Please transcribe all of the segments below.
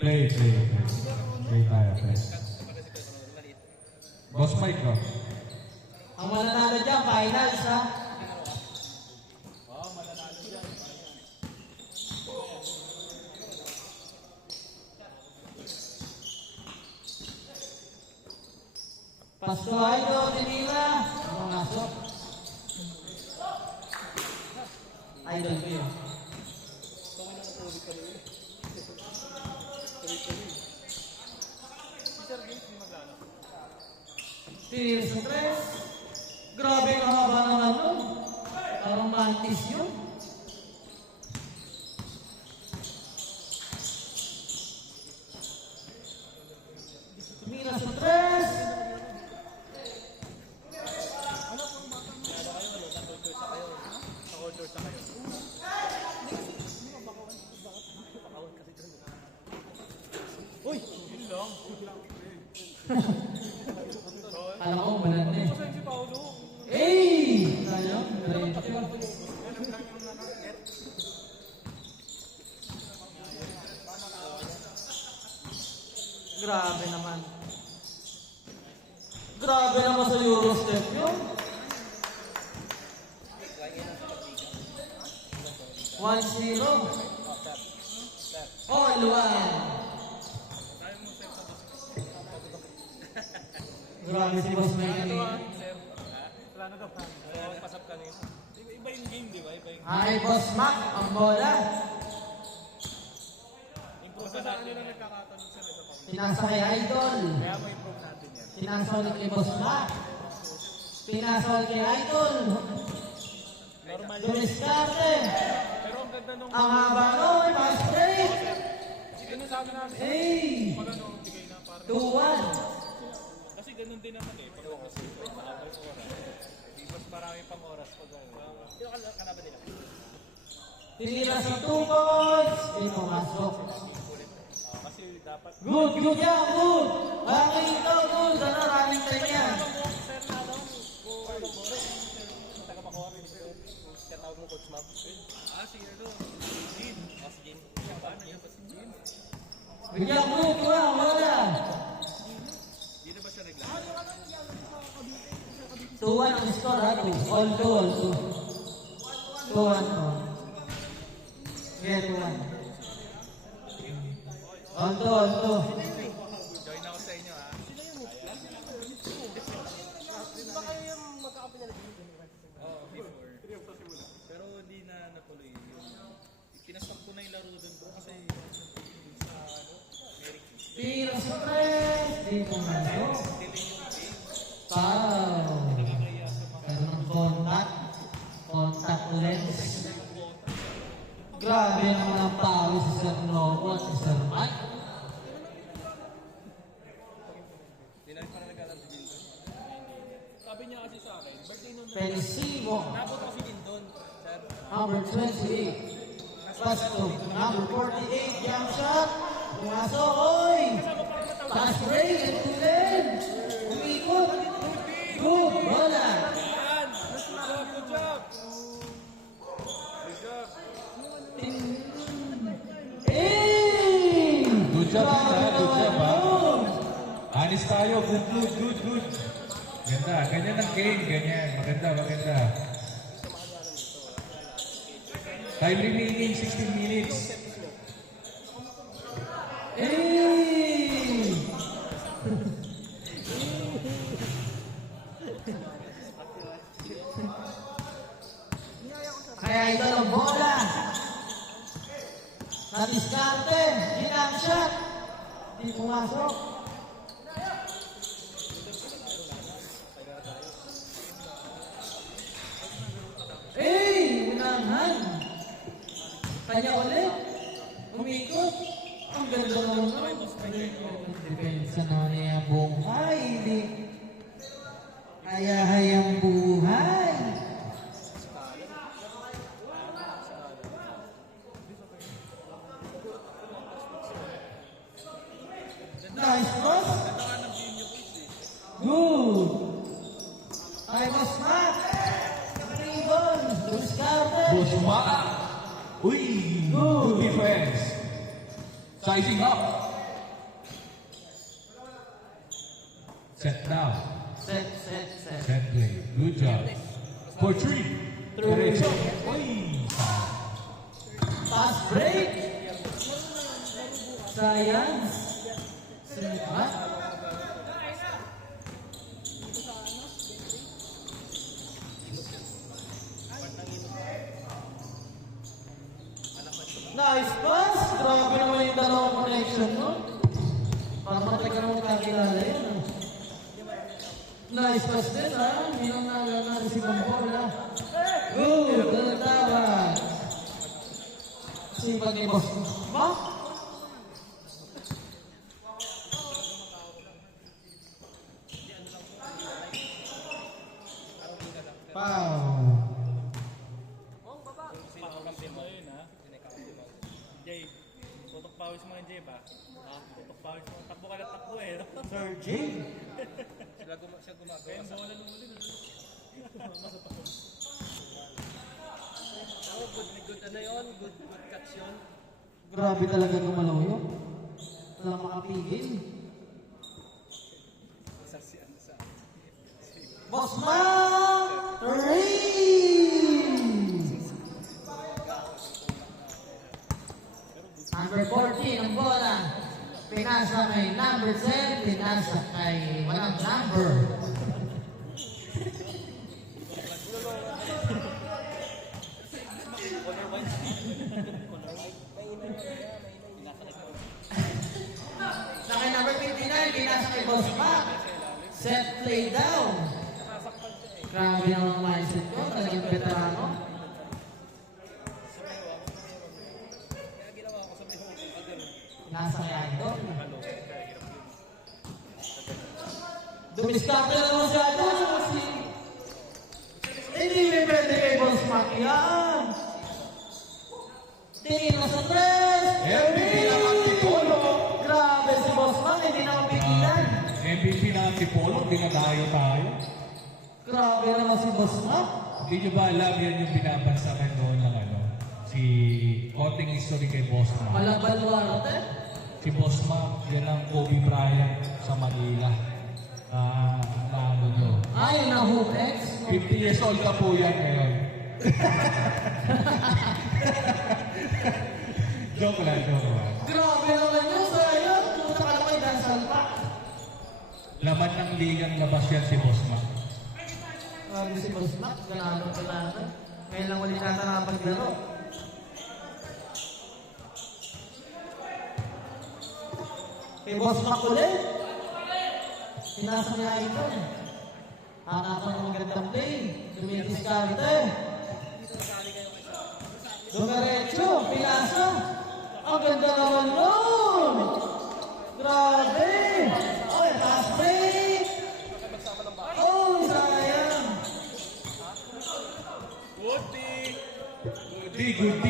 Play tayo, play. Boss Mike, oh. Ang mananalo dyan, finals ha. Pasto Idol, Dinila. Pumasok. Idol ko yun. Tinil sa tres. Grabe ang haba naman nun. Parang mantis yun. Mira sa tres. Uy! Yun lang. Alam ko, manan na eh. Saan si Paolo? Hey! Sayang, diretso. Grabe naman. Grabe naman sa Eurostep yun. 1-0. All one. Grabe si Boss Mike. Wala na daw. Pasap kanina. Iba yung game, di ba? Iba yung Hi, Boss Mac. Ang bola. improve na natin. Nila nagkakataon sir sa pang. Pinasa kay Idol. Kaya ma-improve natin yan. Pinasa ulit kay Boss Mac. Pinasa ulit kay Idol. Normal yun. Dumiskarte. Pero ang ganda nung... Ang haba nun. Fast break. Ganun sabi namin. Hey! Pag ano, bigay na parang... 2-1. Kasi ganun din naman eh. Pag ako kasi mahaba yung oras. Di mas marami pang oras pag ano. Sino kalaban nila? Tinira sa 2 points. Di pumasok. Kasi dapat... Good, good yan, good. Okay ito, good. Ano, running time yan. Sir na ano, kung ano, taga-pakuha rin. Kaya tawag mo Coach Mab. Si ano, Jean. Si Jean. Paano yun? Si Jean. Bigyan good, wala. Di na ba siya naglaro? 2-1 ang score, ha? All two, all two. 2-1 to. Yeah, 2-1. All two, all two. Join ako sa inyo ha. Oo, before. Pero hindi na natuloy yun. Pinastop ko na yung laro dun bro kasi sa ano, Merry Christmas. Tira sa press. Di pumasok. Feeling yung game. Wow. Nakakaya sa mga Pero ng contact. Contact lens. Grabe naman ang pawis si Sir Lobo at si Sir Mike. Hindi na rin para nag-alam si Jindon. Sabi niya kasi sa akin, birthday nun. Felicivo. Nabot ako si Jindon. Sir, Number 28. Pasto. Number 48. Jump shot. Pumasok. Oy! Pass break. And tulen. Umikot. Good. Bola. yan! Good job! Good job! Hey! Good job, ha? Good job, ha? Yun. Anis tayo. Good. Ganda. Ganyan ang game. Ganyan. Maganda. Time remaining, 16 minutes. Hey! Kaya ito ang bola. Nadiskarte. Ginang shot. Di pumasok. Hey! Unahan. Kanya ulit. Umikot. Ang ganda naman. Depensa na niya buhay. Hindi. Hayang buhay. Nice cross. Good. Ay, mas mat. Ribbon. Duskarte. Bushma. Uy! Good defense. Sizing up. down. Set. Set play. Good job. For 3. Diretso. Uy! Pass break. Sayang. Sinipat. Nice pass! Grabe naman yung dalawang connection mo. Parang matagal mo kakilala yun. ah. Nice pass din ha. Hindi nang na-receive ang bola. Good! Nalatawa. Sipag ni Boss Ma. Foul. Pakakampi mo yun, ha? Jay, tutok pawis mo yun, Jay, ba? Tutok pawis mo. Takbo ka na takbo, eh. Sir J. Siya gumagawa. Kaya yung bola nung uli. Good ano yun? Good catch yun. Grabe talaga gumalaw yun. Walang makapigil. Boss Ma! 3! Number 14 ang bola. Pinasa kay number 10. Pinasa kay walang number. Sa kay number 59, pinasa kay Boss Ma. Set play down. Grabe ang mindset ko. Talagang veterano. Nasa kaya ito. Dumiskarte na naman siya doon. Hindi rin pwede kay Boss Mac yan. Tingin na sa tres. MVP ng Antipolo. Grabe si Boss Mac. Hindi na mapigilan. MVP ng Antipolo. Dinadayo tayo. Grabe naman si Boss Mac. Hindi nyo ba alam yan yung binabansakan doon ng ano? Si konting history kay Boss Ma. Malabal Duarte. Si Boss Ma, yan ang Kobe Bryant sa Manila. Ano nyo? Ay, na Hoop X. 50 years old ka po yan ngayon. Joke lang. Grabe naman yun. Sayang. Pumunta ka na kay Dansal pa. Laman ng ligang labas yan si Boss Ma. Grabe si Boss Mac. Ganado ka lang. Ngayon lang ulit nata nakapaglaro. Kay Boss Mac ulit. Pinasa niya ito. Hanapan ng magandang play. Dumidiskarte. Dumiretso. Pinasa. Ang ganda naman nun. Grabe. Ay, pass break. Oh, sayang. Good D.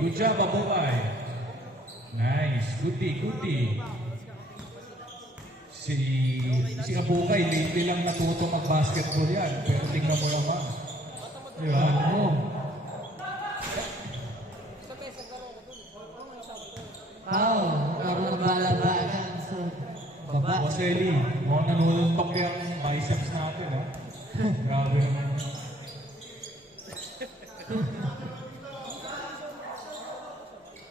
Good job, Abubay. Nice. Good D. Si Abukay, lately lang natuto mag-basketball yan. Pero tingnan mo naman. Diba? Oo. Wow, karoon ng balabagan sa baba. Joseli, mukhang nanununtok yung biceps natin, ha? Grabe naman.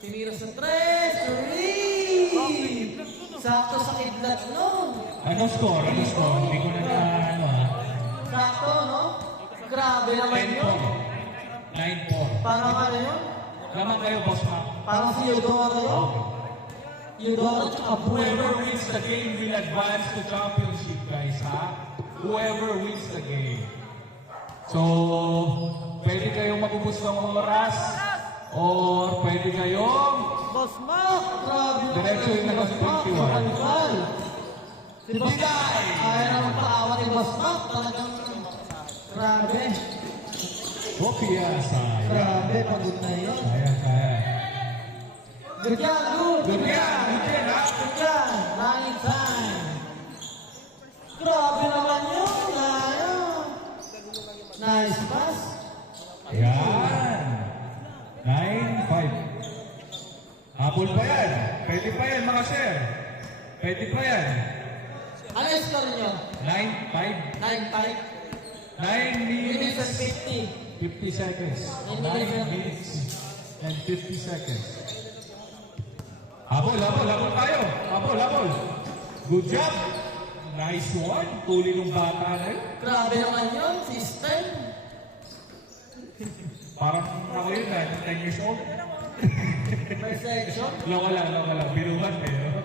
Tinira sa tres, three! Sakto sa kidlat, no? Ano score? Hindi ko na ano, ha? Sakto, no? Grabe naman 10-4. yun. 9-4. Parang ano yun? Laman kayo, Boss Ma. Parang si Eudora yun. Eudora tsaka Whoever wins the game will advance to championship, guys, ha? Whoever wins the game. So, pwede kayong magubos ng oras or pwede kayong Boss Mac! Grabe naman Diretso yung si Boss Mac. 21. Kalkal. Si Boss Mac, kaya naman paawa ni Boss Mac. Talagang grabe. Kopia, sayang. Grabe, pagod na yun. Sayang. Good yan, good. Good yan, ha? Good yan. Line time. Grabe naman yun. Sayang. Nice pass. Yan. 9-5. Habol pa yan. Pwede pa yan, mga sir. Pwede pa yan. Ano yung score nyo? 9-5. 9-5. 9 Minutes minutes. and 50. 50 seconds. 9 minutes and 50 seconds. Habol tayo. Habol. Good job. Nice one. Tuli ng bata na yun. Grabe naman yun, system. Parang ako yun na, 10 years old. First section. Loko lang. Biruhan eh. No?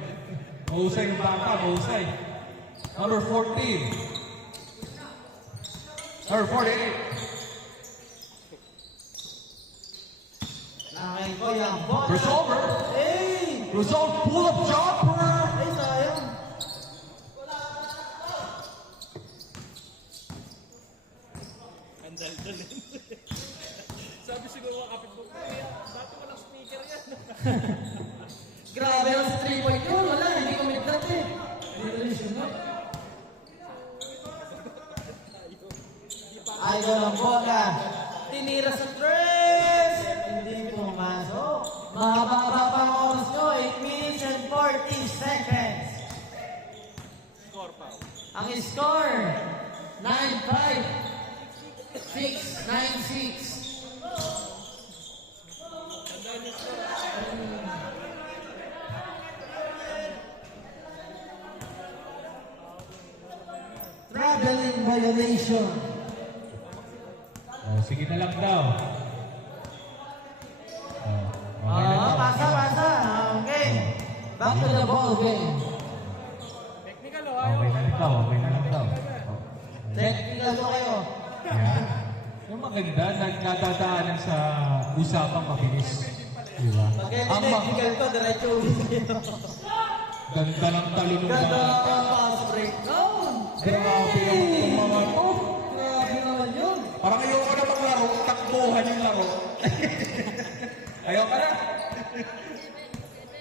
Mahusay yung bata, mahusay. Number 14. Number 48. Nakain ko yung bola. Crossover. Hey! Result, pull-up jumper. Ay, sayang. Ang daldal. Sabi siguro mga kapit mo, kaya dati walang sneaker yan. Grabe yung sa 3-point yun. Wala, hindi ko midlat eh. Dito rin sunod. Ayaw ng bola. Tinira sa tres. Hindi pumasok. Mahaba-haba pa ang oras nyo. 8 minutes and 40 seconds. Score pa. Ang score, 9-5. 6-9-6. Traveling violation. Oh, sige na lang daw. Oh, okay na daw. Pasa. Okay. Back to the ball game. Technical Okay na lang daw. Oh. Technical ko kayo. Yan. Yung maganda, nagkatadaanan sa usapang mabilis. Diba? Ang Technical ko, diretso ulit kayo. ganda ng talo ng Ganda bata. ang pass breakdown. Grabe naman itong mga to. Grabe naman yun. Parang ayoko na maglaro, takbuhan yung laro. Ayoko na.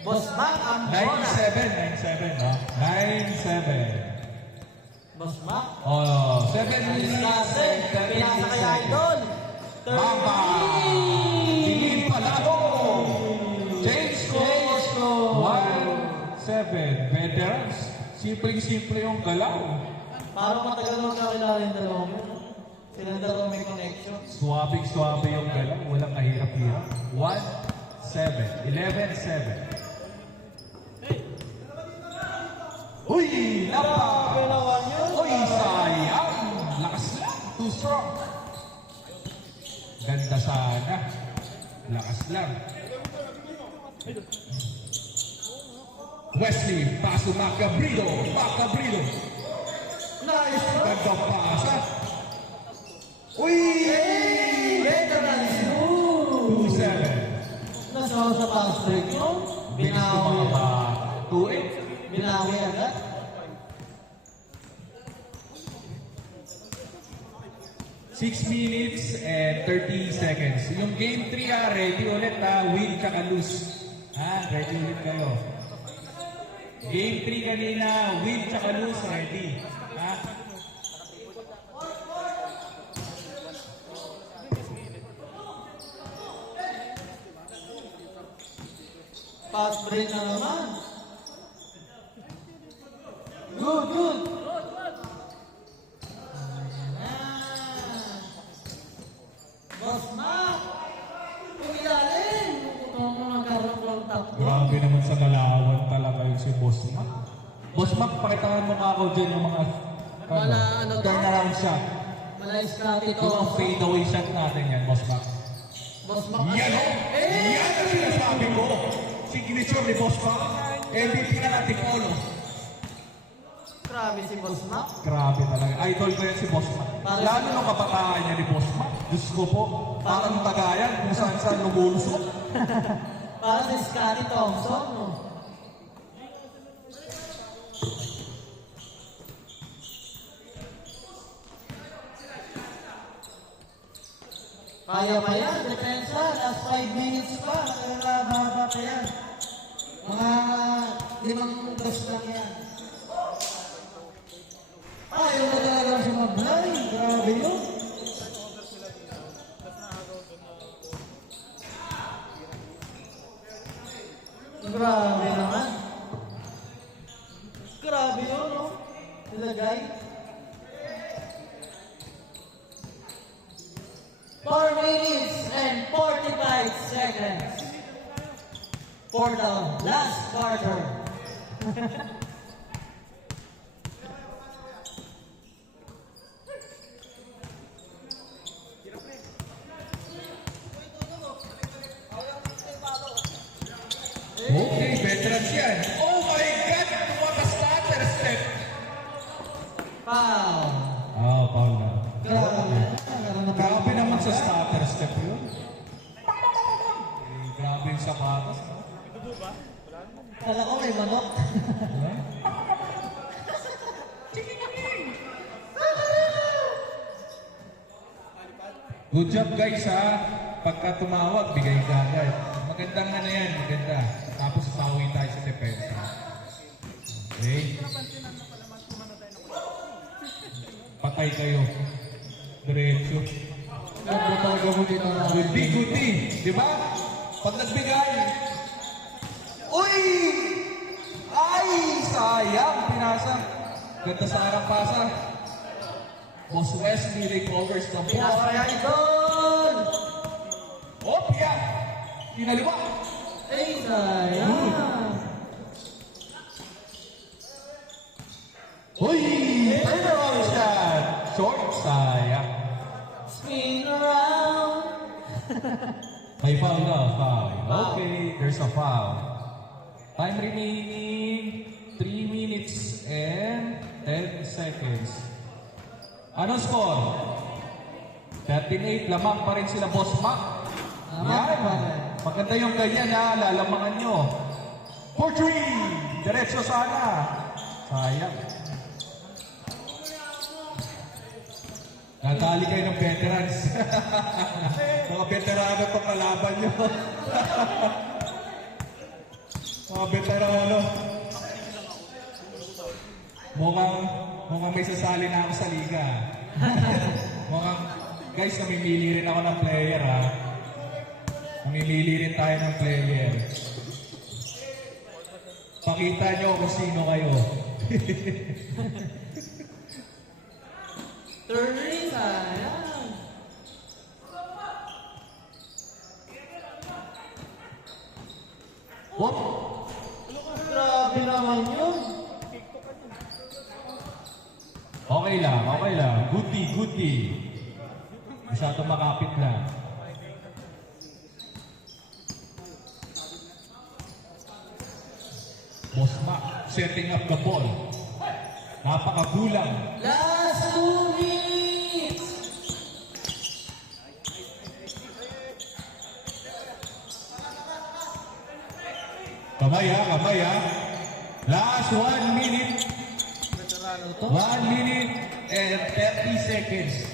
Boss Mac, ang bola. 9-7, ha? 9-7. Boss Mac. Oh, 7 minutes Kasi, and 30 pinasa kay seconds. Idol. Mamba! Tingin palalo! Change score! 1-7. Veterans. Simpleng-simple yung galaw. Parang matagal mo kakilala yung dalawang yun. Silang dalawang may connection. Swabing-swabe yung galaw. Walang kahirap-hirap. 1-7. 11-7. Uy! Grabe naman yun. Uy! Sayang! Lakas lang. Too strong. Ganda sana. Lakas lang. Wesley, paso Macabrido. Nice. Ganda pasa. Uy! Veterans. 2-7. Nasa sa pass break yun. Bilis ko mga bata. 2-8. Binawi agad. Six minutes and 30 seconds. Yung game 3 ready ulit win tsaka lose. Ready ulit kayo. Game 3 kanina, win tsaka lose, ready. Pass break na naman. Good. Boss Mac! Pumilalim! Kung magkaroon ng takbo. Grabe naman sa galawan talaga yung si Boss Mac. Boss Mac, pakitaan mo nga ako dyan yung mga Ano daw? turnaround shot. Malayos natin ito. Yung fade away shot natin yan, Boss Mac. Boss Mac. Yan o! Yan ang sinasabi ko! Signature ni Boss Mac. MVP na natin Polo. Grabe si Boss Mac. Grabe talaga. Idol ko yan si Boss Mac. Lalo nung kabataan niya ni Boss Mac. Diyos ko po, parang tagayan kung saan lumulusok. Para si Scotty Thompson, no? Kaya pa yan, depensa. Last 5 minutes pa. Baba pa yan. Mga 5 dos lang yan. Ayaw na talaga sumablay. Grabe yun. Grabe naman. Grabe yun, no? Nilagay. 4 minutes and 45 seconds for the last quarter. Okay, veterans yan. Oh my God! What a stutter step! Foul. Oh, foul na. Grabe. Grabe naman sa stutter step yun. Eh, grabe yung sapatos. No? Kala ko may manok. Good job guys ha. Pagka tumawag, bigay ka agad. Magandang ano yan, maganda. Tapos sasawi tayo sa depensa. Okay? Patay kayo. Diretso. Ano talaga mo dito na? Goodie, goodie. Di ba? Pag nagbigay. Uy! Ay! Sayang! Pinasa. Ganda sa arang pasa. Boss Wesley recovers the ball. Pinasaya idol! Opya! Kinaliwa. Ay, sayang! Uy! Turnaround shot! Short, sayang. Spin around! May foul na, foul. Okay, there's a foul. Time remaining 3 minutes and 10 seconds. Ano score? 38, lamang pa rin sila, Boss Mac. Yan. Maganda yung ganyan ha, lalamangan nyo. For 3! Diretso sana. Sayang. Nadali kayo ng veterans. Mga veterano pang kalaban nyo. Mga veterano. Mukhang may sasali na ako sa liga. Mukhang, guys, namimili rin ako ng player ha. Namimili rin tayo ng player. Pakita nyo kung sino kayo. 30, sayang! What? Grabe naman yun! Okay lang, okay lang. Goodie, goodie. Masyado makapit lang. Boss Mac, setting up the ball. Napakagulang. Last 2 minutes! Kamay ha, kamay ha. Last 1 minute. Veterano to. 1 minute and 30 seconds.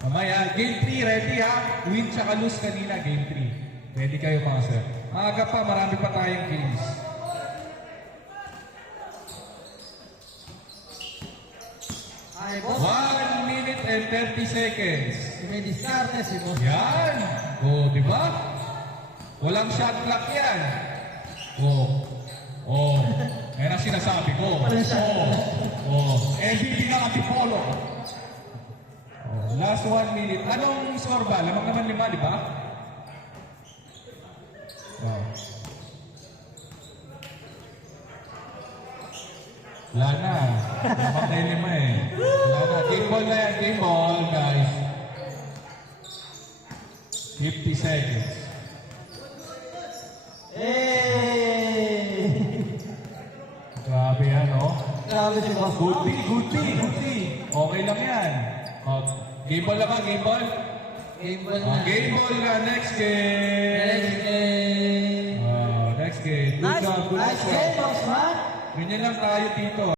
Kamay ha. Game 3, ready ha? Win tsaka lose kanina, game 3. Ready kayo mga sir. Maaga pa, marami pa tayong games. Ay, boss. 1 minute and 30 seconds. May diskarte si boss. Yan. O, di ba? Walang shot clock yan. O. Yan ang sinasabi ko. Walang shot MVP ng Antipolo. Last 1 minute. Anong score ba? Lamang naman 5, di ba? Wow. Wala na. Lamang na 5 eh. Wala na. Game ball na yan. Game ball, guys. 50 seconds. Hey! Grabe yan, oh. Grabe si boss. Goodie. Okay lang yan. Game ball na ba? Game ball? Game ball na. Game ball na. Next game. Next game. Next game. Good job. Good Nice job. game, boss, man. Ganyan lang tayo dito.